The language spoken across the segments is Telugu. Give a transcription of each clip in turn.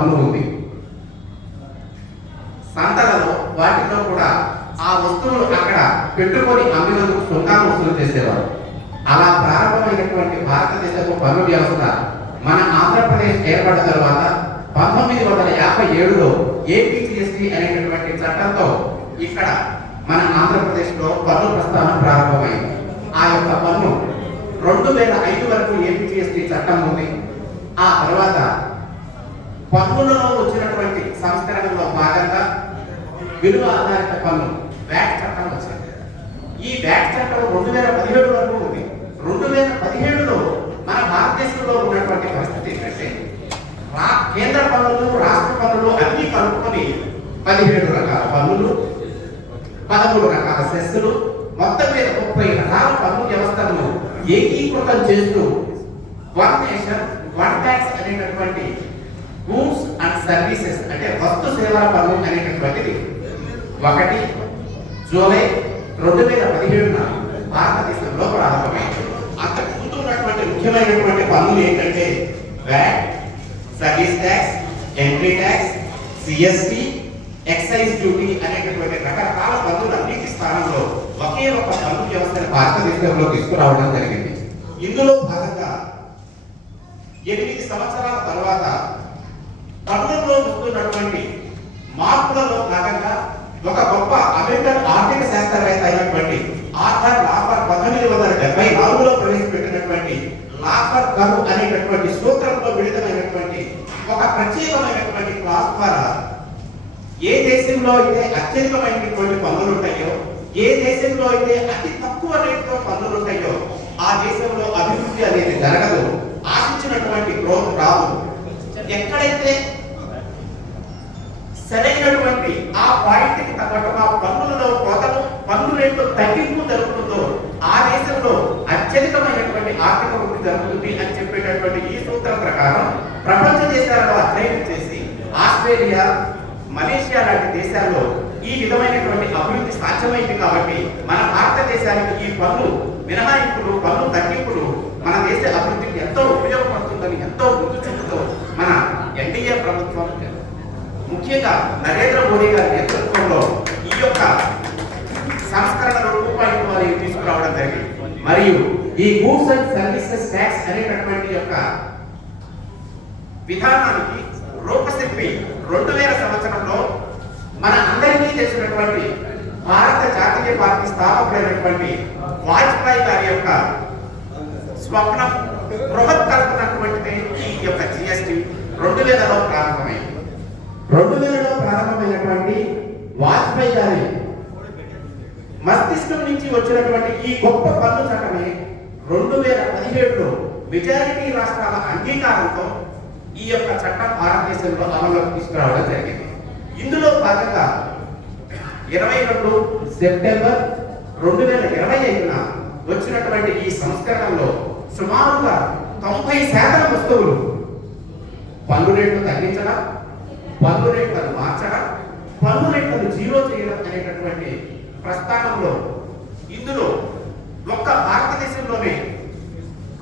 పన్ను ఉంది. సంతలలో వాటిలో కూడా ఆ వస్తువులు అక్కడ పెట్టుకొని అమ్మినందుకు సుంకాలు వసూలు చేసేవారు. అలా ప్రారంభమైనటువంటి భారతదేశపు పన్ను వ్యవస్థ మన ఆంధ్రప్రదేశ్ ఏర్పడిన తర్వాత 1957లో ఏపీజీఎస్టీ అనేటటువంటి చట్టంతో ఇక్కడ మన ఆంధ్రప్రదేశ్లో పన్ను ప్రస్థానం ప్రారంభమైంది. ఆ యొక్క పన్ను 2005 వరకు ఏపీజీఎస్టీ చట్టం ఉంది. ఆ తర్వాత పన్నులలో వచ్చినటువంటి సంస్కరణలో భాగంగా విలువ ఆధారిత పన్ను వ్యాట్ చట్టం వచ్చింది. ఈ వ్యాట్ చట్టం 2017 వరకు ఉంది. 2017లో మన భారతదేశంలో ఉన్నటువంటి పరిస్థితి ఏంటంటే కేంద్ర పన్నులు రాష్ట్ర పన్నులు అన్ని కలుపుకొని 17 రకాల పన్నులు, 13 రకాల సెస్సులు, మొత్తం మీద 30 రకాల పన్ను వ్యవస్థను ఏకీకృతం చేస్తూ వన్ నేషన్ వన్ ట్యాక్స్ అనేటటువంటి గూడ్స్ అండ్ సర్వీసెస్ అంటే వస్తు సేవల పన్ను అనేటటువంటిది 1 జూలై 2017న భారతదేశంలో ప్రారంభమైంది. అంతకు ముందు ఉన్నటువంటి ముఖ్యమైనటువంటి పన్నులు ఏంటంటే VAT, service tax, entry tax, CST, excise duty అనేటటువంటి రకరకాల పన్నులన్నిటి స్థానంలో ఒకే ఒక పన్ను వ్యవస్థను భారతదేశంలో తీసుకురావడం జరిగింది. ఇందులో భాగంగా 8 సంవత్సరాల తర్వాత పన్నుల్లో వస్తున్నటువంటి మార్పులలో భాగంగా ఒక గొప్ప అమెరికన్ ఆర్థిక శాస్త్రవేత్త అయినటువంటి ఆర్థర్ లాఫర్ 1874లో ప్రవేశపెట్టినటువంటి లాఫర్ కర్వ్ అనేటటువంటి సూత్రంలో విడుదలైనటువంటి ఒక ప్రత్యేకమైనటువంటి క్లాస్ ద్వారా ఏ దేశంలో అయితే అత్యధికమైనటువంటి పన్నులు ఉంటాయో, ఏ దేశంలో అయితే అతి తక్కువ రేటుతో పన్నులు ఉంటాయో ఆ దేశంలో అభివృద్ధి అనేది జరగదు, ఆశించినటువంటి గ్రోత్ రాదు. ఎక్కడైతే సరైనటువంటి ఆ పాయింట్కి తగ్గట్టుగా పన్నులలో కోతలు, పన్ను రేట్లు తగ్గింపు జరుగుతుందో ఆ దేశంలో అత్యధికమైనటువంటి ఆర్థిక వృద్ధి జరుగుతుంది అని చెప్పేటటువంటి ఈ సూత్రం ప్రకారం ప్రపంచ దేశాలలో అధ్యయనం చేసి ఆస్ట్రేలియా, మలేషియా లాంటి దేశాల్లో ఈ విధమైనటువంటి అభివృద్ధి సాధ్యమైంది. కాబట్టి మన భారతదేశానికి ఈ పన్ను మినహాయింపులు, పన్ను తగ్గింపులు మన దేశ అభివృద్ధికి ఎంతో ఉపయోగపడుతుందని ఎంతో ముందు చూపుతూ మన ఎన్డీఏ ప్రభుత్వం ముఖ్యంగా నరేంద్ర మోదీ గారి నేతృత్వంలో ఈ యొక్క సంస్కరణలు 2.0 అనేవి తీసుకురావడం జరిగింది. మరియు ఈ గూడ్స్ అండ్ సర్వీసెస్ ట్యాక్స్ అనేటటువంటి యొక్క విధానానికి రూపశిల్పి 2000 సంవత్సరంలో మన అందరికీ తెలిసినటువంటి భారత జాతీయ పార్టీ స్థాపకుడైనటువంటి వాజ్పేయి గారి యొక్క స్వప్నం బృహత్కల్పనటువంటిది ఈ యొక్క జిఎస్టి 2000లో ప్రారంభమైంది. 2000లో ప్రారంభమైనటువంటి వాజ్పేయి గారి మస్తిష్కం నుంచి వచ్చినటువంటి ఈ గొప్ప పన్ను చట్టమే 2017లో మెజారిటీ రాష్ట్రాల అంగీకారంతో ఈ యొక్క చట్టం భారతదేశంలో అమలులోకి తీసుకురావడం జరిగింది. ఇందులో భాగంగా 22 సెప్టెంబర్ 2025న వచ్చినటువంటి ఈ సంస్కరణలో సుమారుగా 90% వస్తువులు పన్ను రేట్లు తగ్గించడం, పన్ను రేట్లను మార్చడం, పన్ను రేట్లను జీరో చేయడం అనేటటువంటి ప్రస్థానంలో ఇందులో ఒక్క భారతదేశంలోనే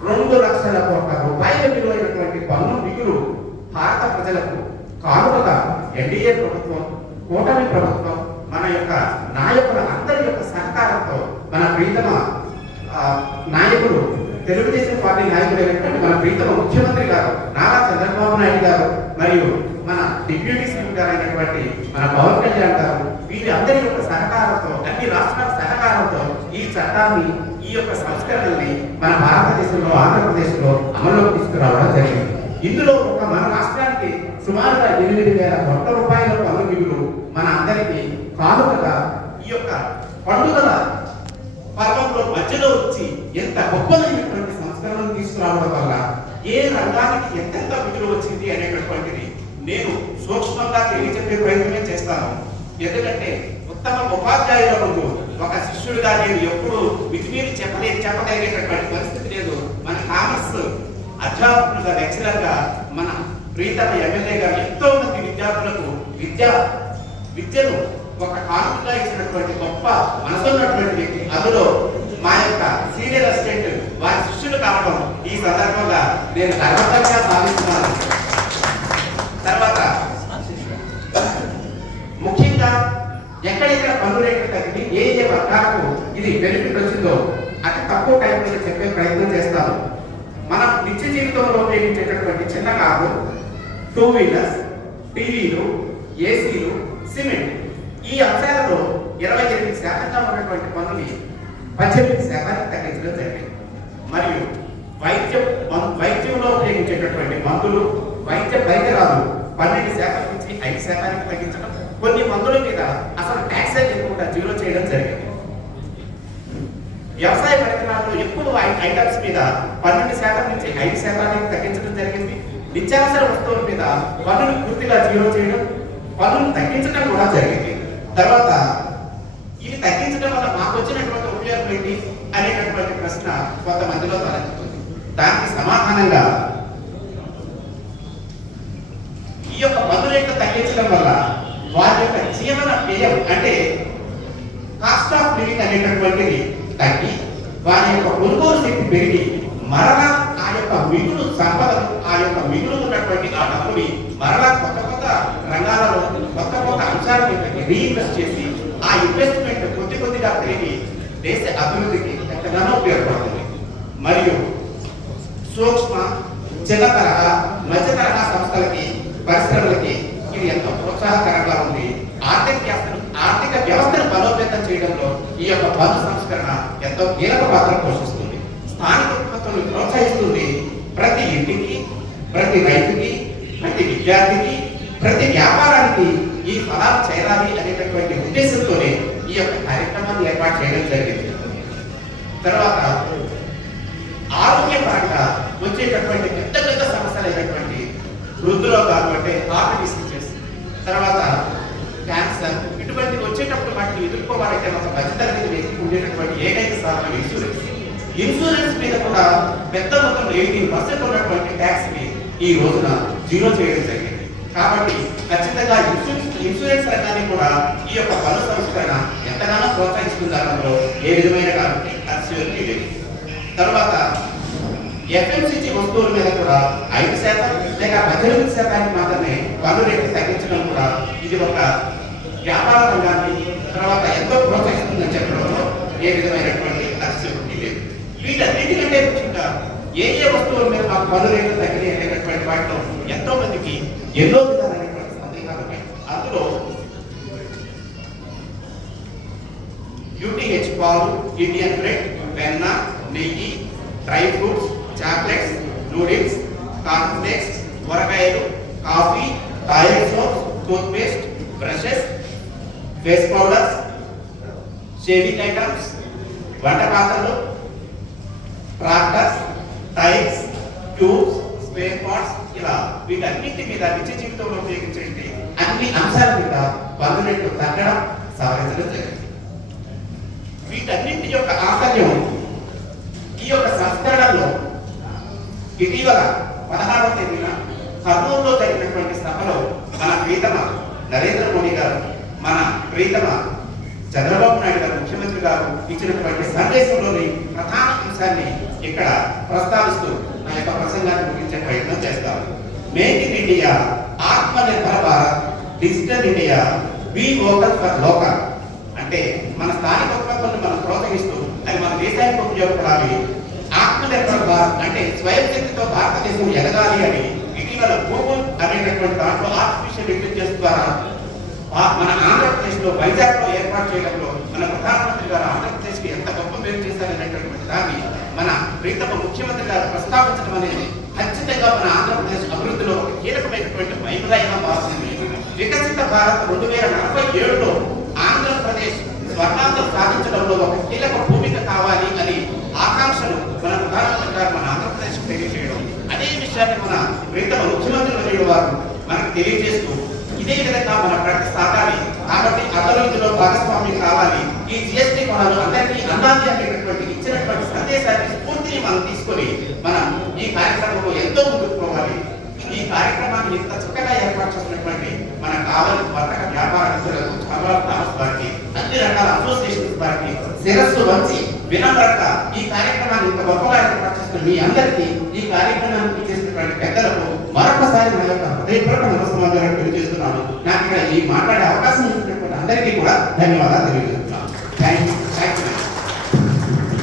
2 లక్షల కోట్ల రూపాయల విలువైనటువంటి పన్ను మిగులు భారత ప్రజలకు కానుకగా ఎన్డీఏ ప్రభుత్వం, కూటమి ప్రభుత్వం, మన యొక్క నాయకుల అందరి యొక్క సహకారంతో మన ప్రీతమ నాయకుడు, తెలుగుదేశం పార్టీ నాయకుడైనటువంటి మన ప్రీతమ ముఖ్యమంత్రి గారు నారా చంద్రబాబు నాయుడు గారు మరియు మన డిప్యూటీ సీఎం గారు అయినటువంటి మన పవన్ కళ్యాణ్ గారు, వీరి అందరి యొక్క సహకారంతో, అన్ని రాష్ట్రాల సహకారంతో ఈ చట్టాన్ని, ఈ యొక్క సంస్కరణల్ని మన భారతదేశంలో, ఆంధ్రప్రదేశ్లో అమలులోకి తీసుకురావడం జరిగింది. ఇందులో ఒక మన రాష్ట్రానికి సుమారుగా 8,000 కోట్ల రూపాయల పన్ను మిగులు మన అందరికీ కానుకగా ఈ యొక్క పండుగల పర్వంలో మధ్యలో వచ్చి ఎంత గొప్పదైనటువంటి సంస్కరణలు తీసుకురావడం వల్ల ఏ రంగానికి ఎంతెంత మిగులు వచ్చింది అనేటటువంటిది నేను సూక్ష్మంగా తెలియజెప్పే ప్రయత్నమే చేస్తాను. ఎందుకంటే ఉత్తమ ఉపాధ్యాయుల ముందు ఒక శిష్యుడిగా నేను ఎప్పుడు మితిమీరి చెప్పలేనటువంటి పరిస్థితి లేదు. మన కామర్స్ అధ్యాపకులుగా, లెక్చరర్గా మన ప్రీతమ ఎమ్మెల్యే గారు ఎంతో మంది విద్యార్థులకు విద్యను ఒక కానుకగా ఇచ్చినటువంటి గొప్ప మనసున్నటువంటి వ్యక్తి. అందులో మా యొక్క సీనియర్ అసిస్టెంట్ వారి శిష్యులు కావడం ఈ సందర్భంగా నేను గర్వంగా భావిస్తున్నాను. తర్వాత ఎక్కడెక్కడ పన్ను రేట్లు తగ్గి ఏ వర్గాలకు ఇది బెనిఫిట్ వచ్చిందో అతి తక్కువ టైంలో చెప్పే ప్రయత్నం చేస్తాను. మనం నిత్య జీవితంలో ఉపయోగించేటటువంటి చిన్న కార్లు, 2 వీలర్స్, టీవీలు, ఏసీలు, సిమెంట్ ఈ అంశాలలో 28% ఉన్నటువంటి పన్నుని 18% తగ్గించడం జరిగింది. మరియు వైద్యంలో ఉపయోగించేటటువంటి మందులు, వైద్య పరికరాలు 12% నుంచి 5% తగ్గించడం, కొన్ని మందుల మీద అసలు ట్యాక్స్ లేకుండా 0 చేయడం జరిగింది. వ్యవసాయ పరికరాల్లో ఎక్కువ ఐటమ్స్ మీద 12% నుంచి 5% తగ్గించడం జరిగింది. నిత్యావసర వస్తువుల మీద పన్నును పూర్తిగా 0 చేయడం, పన్నును తగ్గించడం కూడా జరిగింది. తర్వాత ఇవి తగ్గించడం వల్ల మాకు వచ్చినటువంటి ఉపయోగం ఏంటి అనేటటువంటి ప్రశ్న కొంతమందిలో తలెత్తుతుంది. దానికి సమాధానంగా ఈ యొక్క పన్ను రేట్లు తగ్గించడం వల్ల వారి యొక్క జీవన వ్యయం అంటే కాస్ట్ ఆఫ్ లివింగ్ అనేటటువంటిది తగ్గి వారి యొక్క కొనుగోలు శక్తి పెరిగి మరలా ఆ యొక్క మిగులు సంపదను, ఆ యొక్క మిగులు ఉన్నటువంటి ఆ డబ్బుని మరలా కొత్త కొత్త రంగాలలో కొత్త కొత్త అంశాలను రీఇన్వెస్ట్ చేసి ఆ ఇన్వెస్ట్మెంట్ కొద్దిగా పెరిగి దేశ అభివృద్ధికి ఎంతగానో ఉపయోగపడుతుంది. మరియు సూక్ష్మ, చిన్న తరహా, మధ్య తరహా సంస్థలకి, పరిశ్రమలకి ఇది ఎంతో ప్రోత్సాహకరంగా ఉంది. ఆర్థిక వ్యవస్థను బలోపేతం చేయడంలో ఈ యొక్క పన్ను సంస్కరణ ఎంతో కీలక పాత్ర పోషిస్తుంది. స్థానిక ఉత్పత్తులను ప్రోత్సహిస్తుంది. ప్రతి ఇంటికి, ప్రతి రైతుకి, ప్రతి విద్యార్థికి, ప్రతి వ్యాపారానికి ఈ ఫలాలు చేరాలి అనేటటువంటి ఉద్దేశంతోనే ఈ యొక్క కార్యక్రమాన్ని ఏర్పాటు చేయడం జరిగింది. తర్వాత ఆరోగ్యపరంగా వచ్చేటటువంటి పెద్ద సమస్యలు అయినటువంటి హృద్రోగాలు అంటే హార్ట్ డిసీజెస్, తర్వాత క్యాన్సర్, ఇటువంటి వచ్చేటప్పుడు వాటిని ఎదుర్కోవాలంటే ఒక మధ్యతరగతి వ్యక్తికి ఉండేటటువంటి ఏకైక సాధనం ఇన్సూరెన్స్ మీద కూడా పెద్ద మొత్తంలో 18% ఉన్నటువంటి ట్యాక్స్ ని ఈ రోజున 0 చేయడం జరిగింది. కాబట్టి ఖచ్చితంగా ఇన్సూరెన్స్ రంగాన్ని కూడా ఈ యొక్క పన్ను సంస్కరణ ఎంతగానో ప్రోత్సహిస్తుందనడంలో ఏ విధమైన అతిశయోక్తి లేదు. తర్వాత ఎఫ్ఎంసీజీ వస్తువుల మీద కూడా 5% లేక 18% మాత్రమే పన్ను రేట్లు తగ్గించడం కూడా ఇది ఒక వ్యాపార రంగాన్ని తర్వాత ఎంతో ప్రోత్సహిస్తుందని చెప్పడంలో ఏ విధమైనటువంటి అతిశయోక్తి లేదు. వీటన్నిటికంటే ముఖ్యంగా ఏ వస్తువుల మీద మాకు పన్ను రేట్లు తగ్గినాయి అనేటటువంటి వాటిలో ఎంతో మందికి ఎన్నో విధాలైనటువంటి సందేహాలు ఉన్నాయి. అందులో యూటీహెచ్ పాలు, ఇండియన్ బ్రెడ్, వెన్న, నెయ్యి, dry fruits, chocolates, noodles, cornflakes, కూరగాయలు, coffee, toilet soaps, toothpaste, brushes, face powders, shaving items, వంట పాత్రలు, tractors, tiles, tubes, spare parts, ఇలా వీటన్నిటి మీద నిత్య జీవితంలో ఉపయోగించే అన్ని అంశాల మీద పన్ను రేట్లు తగ్గడం, సవరించడం జరిగింది. వీటన్నింటి యొక్క ఆంతర్యం ఈ యొక్క సంస్కరణలో ఇటీవల 16వ తేదీన కర్నూలులో జరిగినటువంటి సభలో మన ప్రీతమ నరేంద్ర మోడీ గారు, మన ప్రీతమ చంద్రబాబు నాయుడు గారు ముఖ్యమంత్రి గారు ఇచ్చినటువంటి సందేశంలోని ప్రధాన అంశాన్ని ఇక్కడ ప్రస్తావిస్తూ నా యొక్క ప్రసంగాన్ని ముగించే ప్రయత్నం చేస్తాను. Make in India, Atmanirbhar Bharat, digital India, be vocal for local. అంటే మన స్థానిక ఉత్పత్తులను మనం ప్రోత్సహిస్తూ అది మన దేశానికి ఉపయోగపడాలి. ఆత్మనిర్భర భారత్ అంటే స్వయం శక్తితో భారతదేశం ఎదగాలి అని ఇటీవల గూగుల్ అనేటటువంటి దాంట్లో ఆర్టిఫిషియల్ ఇంటెలిజెన్స్ ద్వారా మన ఆంధ్రప్రదేశ్ లో వైజాగ్ లో ఏర్పాటు చేయడంలో మన ప్రధానమంత్రి గారు ఆంధ్రప్రదేశ్ కి ఎంత గొప్ప పేరు చేశారనేటటువంటి దాన్ని మన ప్రీతమ ముఖ్యమంత్రి గారు ప్రస్తావించడం అనేది ఖచ్చితంగా మన ఆంధ్రప్రదేశ్ అభివృద్ధిలో ఒక కీలకమైనటువంటి మైలురాయిగా మారుతుంది. వికసిత భారత్ 2047లో ఆంధ్రప్రదేశ్ స్వర్ణాంధ్రం సాధించడంలో ఒక కీలక భూమిక కావాలి అని ఆకాంక్షను మన ప్రధానమంత్రి గారు మన ఆంధ్రప్రదేశ్ తెలియజేయడం, అదే విషయాన్ని మన ప్రీతమ ముఖ్యమంత్రి వర్యులు వారు మనకు తెలియజేస్తూ ఇదే విధంగా మన ప్రగతి సాగాలి. కాబట్టి అందరూ ఇందులో భాగస్వామ్యం కావాలి. ఈ జిఎస్టీ కొనాలు అందరికీ అందాలి అనేటటువంటి ఇచ్చినటువంటి సందేశాన్ని స్ఫూర్తిని మనం తీసుకొని మనం ఈ కార్యక్రమంలో ఎంతో ముందుకు పోవాలి. ఈ కార్యక్రమాన్ని ఇంత చక్కగా ఏర్పాటు చేసినటువంటి మన కావలి వర్తక వ్యాపార మిత్రులకు, వారికి, అన్ని రకాల అసోసియేషన్స్ వారికి శిరస్సు వంచి వినమ్రంగా ఈ కార్యక్రమాన్ని ఇంత గొప్పగా ఏర్పాటు చేస్తున్న మీ అందరికీ, ఈ కార్యక్రమానికి చేసినటువంటి పెద్దలకు మరొకసారి నా యొక్క హృదయపూర్వక నమస్కారాలు తెలియజేస్తున్నాను. నాకు ఇక్కడ ఈ మాట్లాడే అవకాశం ఇచ్చినటువంటి అందరికీ కూడా ధన్యవాదాలు తెలియజేస్తున్నాను. Thank you.